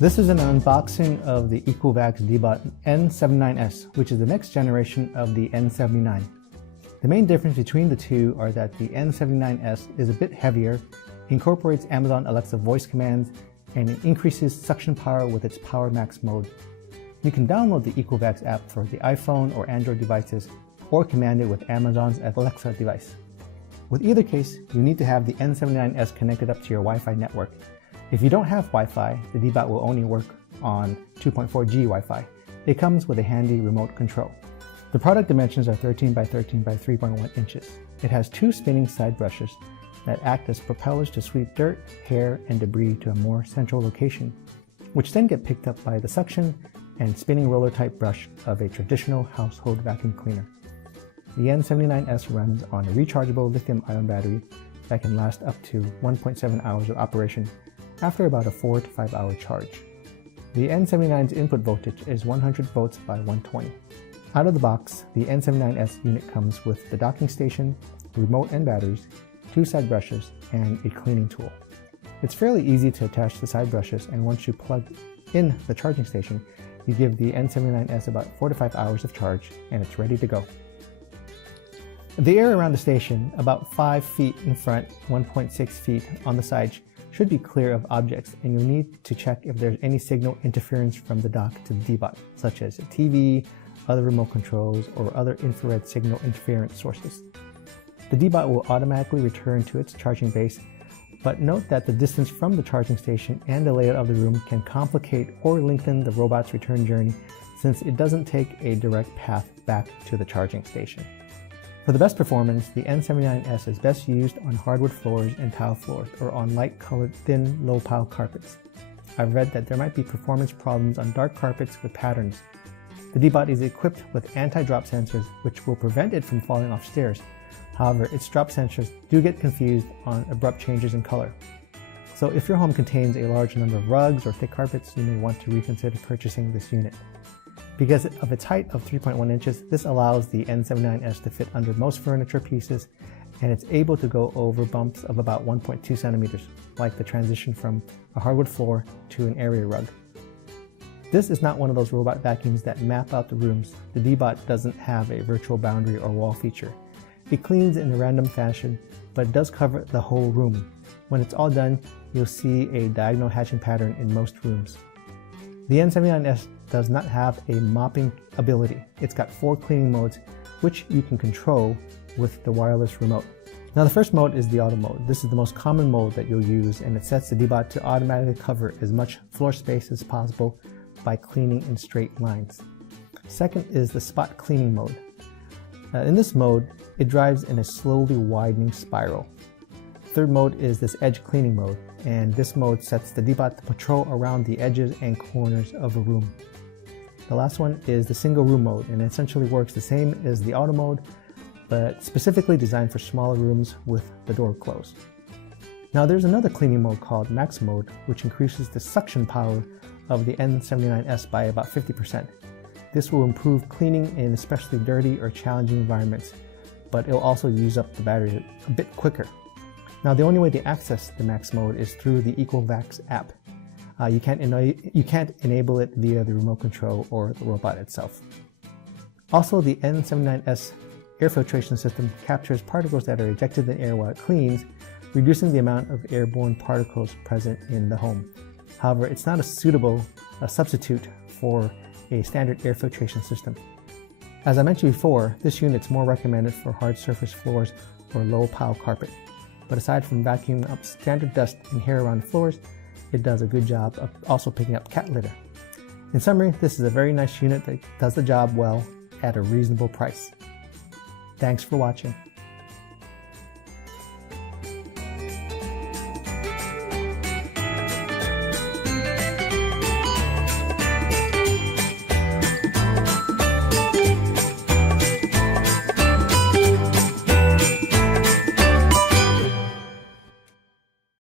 This is an unboxing of the Ecovacs Deebot N79s, which is the next generation of the N79. The main difference between the two are that the N79s is a bit heavier, incorporates Amazon Alexa voice commands, and it increases suction power with its Power Max mode. You can download the Ecovacs app for the iPhone or Android devices, or command it with Amazon's Alexa device. With either case, you need to have the N79s connected up to your Wi-Fi network. If you don't have Wi-Fi, the Deebot will only work on 2.4G Wi-Fi. It comes with a handy remote control. The product dimensions are 13 by 13 by 3.1 inches. It has two spinning side brushes that act as propellers to sweep dirt, hair, and debris to a more central location, which then get picked up by the suction and spinning roller type brush of a traditional household vacuum cleaner. The N79s runs on a rechargeable lithium-ion battery that can last up to 1.7 hours of operation after about a 4 to 5 hour charge. The N79's input voltage is 100 volts by 120. Out of the box, the N79s unit comes with the docking station, remote and batteries, two side brushes, and a cleaning tool. It's fairly easy to attach the side brushes, and once you plug in the charging station, you give the N79s about 4 to 5 hours of charge, and it's ready to go. The area around the station, about 5 feet in front, 1.6 feet on the sides, should be clear of objects, and you'll need to check if there's any signal interference from the dock to the Deebot, such as a TV, other remote controls, or other infrared signal interference sources. The Deebot will automatically return to its charging base, but note that the distance from the charging station and the layout of the room can complicate or lengthen the robot's return journey, since it doesn't take a direct path back to the charging station. For the best performance, the N79s is best used on hardwood floors and tile floors, or on light-colored, thin, low-pile carpets. I've read that there might be performance problems on dark carpets with patterns. The Deebot is equipped with anti-drop sensors, which will prevent it from falling off stairs. However, its drop sensors do get confused on abrupt changes in color. So if your home contains a large number of rugs or thick carpets, you may want to reconsider purchasing this unit. Because of its height of 3.1 inches, this allows the N79s to fit under most furniture pieces, and it's able to go over bumps of about 1.2 centimeters, like the transition from a hardwood floor to an area rug. This is not one of those robot vacuums that map out the rooms. The Deebot doesn't have a virtual boundary or wall feature. It cleans in a random fashion, but it does cover the whole room. When it's all done, you'll see a diagonal hatching pattern in most rooms. The N79s does not have a mopping ability. It's got 4 cleaning modes, which you can control with the wireless remote. Now, the first mode is the auto mode. This is the most common mode that you'll use, and it sets the Deebot to automatically cover as much floor space as possible by cleaning in straight lines. Second is the spot cleaning mode. In this mode, it drives in a slowly widening spiral. Third mode is this edge cleaning mode, and this mode sets the Deebot to patrol around the edges and corners of a room. The last one is the single room mode, and it essentially works the same as the auto mode, but specifically designed for smaller rooms with the door closed. Now, there's another cleaning mode called max mode, which increases the suction power of the N79s by about 50%. This will improve cleaning in especially dirty or challenging environments, but it will also use up the battery a bit quicker. Now, the only way to access the max mode is through the Ecovacs app. You can't enable it via the remote control or the robot itself. Also, the N79s air filtration system captures particles that are ejected in the air while it cleans, reducing the amount of airborne particles present in the home. However, it's not a suitable substitute for a standard air filtration system. As I mentioned before, this unit's more recommended for hard surface floors or low pile carpet. But aside from vacuuming up standard dust and hair around the floors, it does a good job of also picking up cat litter. In summary, this is a very nice unit that does the job well at a reasonable price. Thanks for watching.